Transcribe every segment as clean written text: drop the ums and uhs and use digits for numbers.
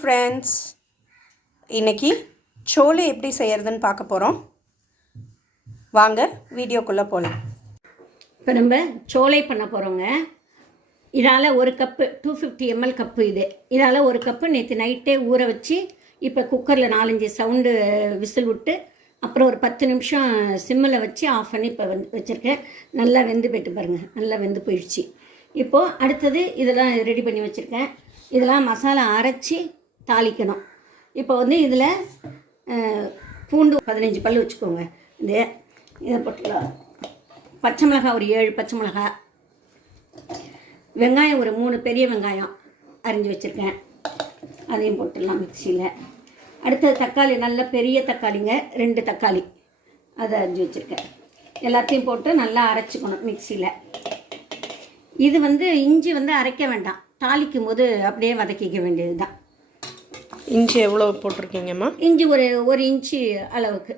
Friends, இன்றைக்கி சோலை எப்படி செய்கிறதுன்னு பார்க்க போகிறோம். வாங்க வீடியோக்குள்ளே போகலாம். இப்போ நம்ம சோலை பண்ண போகிறோங்க. இதால் ஒரு கப்பு 250 ml கப்பு இதால் ஒரு கப்பு நேற்று நைட்டே ஊற வச்சு இப்போ குக்கரில் 4-5 சவுண்டு விசில் விட்டு அப்புறம் ஒரு 10 நிமிஷம் சிம்மில் வச்சு ஆஃப் பண்ணி இப்போ வச்சுருக்கேன். நல்லா வெந்து போய்ட்டு பாருங்கள், நல்லா வெந்து போயிடுச்சு. இப்போது அடுத்தது இதெல்லாம் ரெடி பண்ணி வச்சுருக்கேன். இதெல்லாம் மசாலா அரைச்சி தாளிக்கணும். இப்போ இதில் பூண்டு 15 பல் வச்சுக்கோங்க. இதை போட்டுக்கலாம். பச்சை மிளகாய் ஒரு 7 பச்சை மிளகாய், வெங்காயம் ஒரு 3 பெரிய வெங்காயம் அரிஞ்சு வச்சுருக்கேன், அதையும் போட்டுடலாம் மிக்சியில். அடுத்தது தக்காளி, நல்ல பெரிய தக்காளிங்க 2 தக்காளி அதை அரிஞ்சு வச்சுருக்கேன். எல்லாத்தையும் போட்டு நல்லா அரைச்சிக்கணும் மிக்சியில். இது இஞ்சி அரைக்க வேண்டாம், தாளிக்கும் போது அப்படியே வதக்கிக்க வேண்டியது தான். இஞ்சி எவ்வளோ போட்டிருக்கீங்கம்மா? இஞ்சி ஒரு இன்ச்சு அளவுக்கு.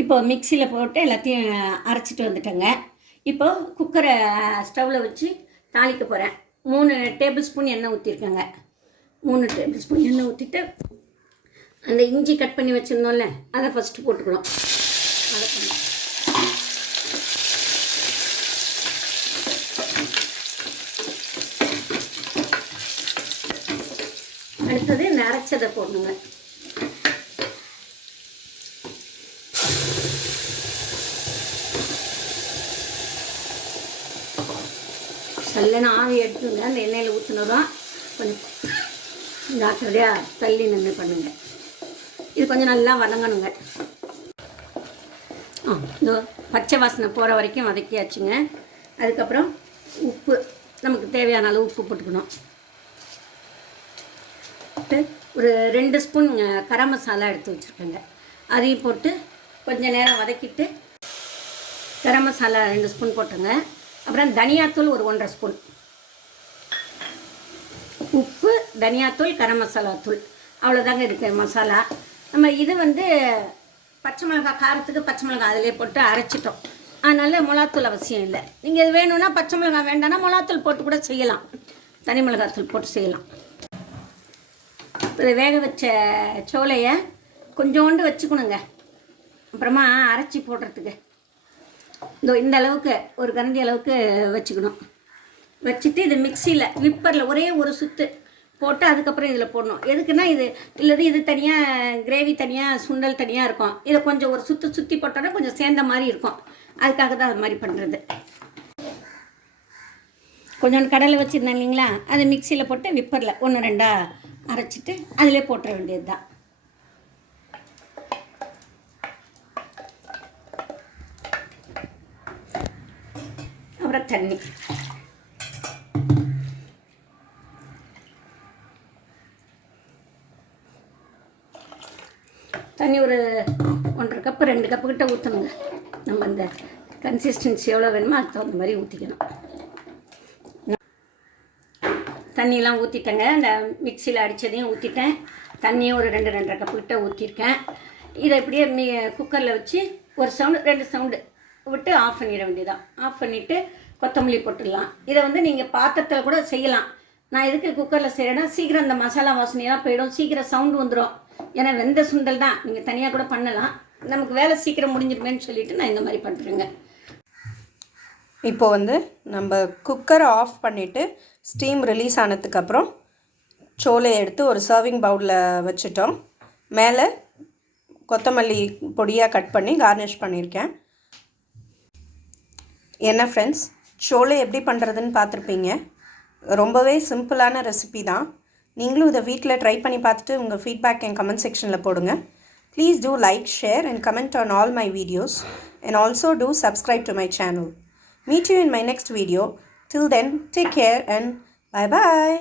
இப்போ மிக்சியில் போட்டு எல்லாத்தையும் அரைச்சிட்டு வந்துட்டேங்க. இப்போ குக்கரை ஸ்டவ்வில் வச்சு தாளிக்க போகிறேன். 3 டேபிள் ஸ்பூன் எண்ணெய் ஊற்றிருக்கேங்க. 3 டேபிள் ஸ்பூன் எண்ணெய் ஊற்றிட்டு அந்த இஞ்சி கட் பண்ணி வச்சுருந்தோம்ல அதை ஃபஸ்ட்டு போட்டுக்கணும். வதக்கணும். அடுத்தது இந்த அரைச்சதை போடணுங்க. சல்லன்னு ஆவி எடுத்துங்க. அந்த எண்ணெயில் ஊற்றினதும் கொஞ்சம் ஜாக்கிரதையாக தள்ளி நின்று பண்ணுங்க. இது கொஞ்சம் நல்லா வதங்கணுங்க. இதோ பச்சை வாசனை போகிற வரைக்கும் வதக்கியாச்சுங்க. அதுக்கப்புறம் உப்பு, நமக்கு தேவையான அளவு உப்பு போட்டுக்கணும். ஒரு 2 ஸ்பூன் கரம் மசாலா எடுத்து வச்சுருக்கேங்க, அதையும் போட்டு கொஞ்சம் நேரம் வதக்கிட்டு கரம் மசாலா 2 ஸ்பூன் போட்டுங்க. அப்புறம் தனியாத்தூள் ஒரு 1.5 ஸ்பூன், உப்பு, தனியாத்தூள், கரம் மசாலா தூள், அவ்வளோதாங்க இருக்குது மசாலா. நம்ம இது பச்சை மிளகாய் காரத்துக்கு பச்சை மிளகாய் அதிலே போட்டு அரைச்சிட்டோம். அதனால் மிளகாத்தூள் அவசியம் இல்லை. நீங்கள் இது வேணும்னா பச்சை மிளகாய் வேண்டாம்னா மிளகாத்தூள் போட்டு கூட செய்யலாம், தனி மிளகாத்தூள் போட்டு செய்யலாம். இதை வேக வச்ச சோலையை கொஞ்சோண்டு வச்சுக்கணுங்க. அப்புறமா அரைச்சி போடுறதுக்கு இந்த அளவுக்கு ஒரு கரண்டி அளவுக்கு வச்சுக்கணும். வச்சுட்டு இது மிக்சியில் விப்பரில் ஒரே ஒரு சுற்று போட்டு அதுக்கப்புறம் இதில் போடணும். எதுக்குன்னா இது தனியாக கிரேவி தனியாக சுண்டல் தனியாக இருக்கும். இதை கொஞ்சம் ஒரு சுற்றி போட்டோன்னா கொஞ்சம் சேர்ந்த மாதிரி இருக்கும். அதுக்காக தான் அது மாதிரி பண்ணுறது. கொஞ்சோண்டு கடலை வச்சுருந்தேன் இல்லைங்களா, அதை மிக்சியில் போட்டு விப்பரில் 1-2 அரைச்சிட்டு அதிலே போட்டுற வேண்டியது தான். அப்புறம் தண்ணி, ஒரு 1.5 கப்பு 2 கப்பு கிட்ட ஊற்றணுங்க. நம்ம அந்த கன்சிஸ்டன்சி எவ்வளோ வேணுமோ அதுக்கு தகுந்த மாதிரி ஊற்றிக்கணும். தண்ணியெலாம் ஊற்றிட்டேங்க. அந்த மிக்சியில் அடித்ததையும் ஊற்றிட்டேன். தண்ணியும் ஒரு 2-2.5 கப்பு கிட்ட ஊற்றிருக்கேன். இதை இப்படியே குக்கரில் வச்சு ஒரு சவுண்டு 2 சவுண்டு விட்டு ஆஃப் பண்ணிட வேண்டியதான். ஆஃப் பண்ணிவிட்டு கொத்தமல்லி போட்டுடலாம். இதை நீங்கள் பாத்திரத்தில் கூட செய்யலாம். நான் எதுக்கு குக்கரில் செய்கிறேன்னா சீக்கிரம் அந்த மசாலா வாசனையெல்லாம் போயிடும், சீக்கிரம் சவுண்டு வந்துடும். ஏன்னா வெந்த சுண்டல் தான், நீங்கள் தனியாக கூட பண்ணலாம். நமக்கு வேலை சீக்கிரம் முடிஞ்சிருமேன்னு சொல்லிவிட்டு நான் இந்த மாதிரி பண்ணுறேங்க. இப்போது நம்ம குக்கரை ஆஃப் பண்ணிவிட்டு ஸ்டீம் ரிலீஸ் ஆனதுக்கப்புறம் சோலை எடுத்து ஒரு சர்விங் பவுலில் வச்சுட்டோம். மேலே கொத்தமல்லி பொடியாக கட் பண்ணி கார்னிஷ் பண்ணியிருக்கேன். என்ன ஃப்ரெண்ட்ஸ், சோலை எப்படி பண்ணுறதுன்னு பார்த்துருப்பீங்க. ரொம்பவே சிம்பிளான ரெசிபி தான். நீங்களும் இதை வீட்டில் ட்ரை பண்ணி பார்த்துட்டு உங்கள் ஃபீட்பேக் என் கமெண்ட் செக்ஷனில் போடுங்க. Please do like, share and comment on all my videos, and also do subscribe to my channel. Meet you in my next video. Till then, take care and bye-bye.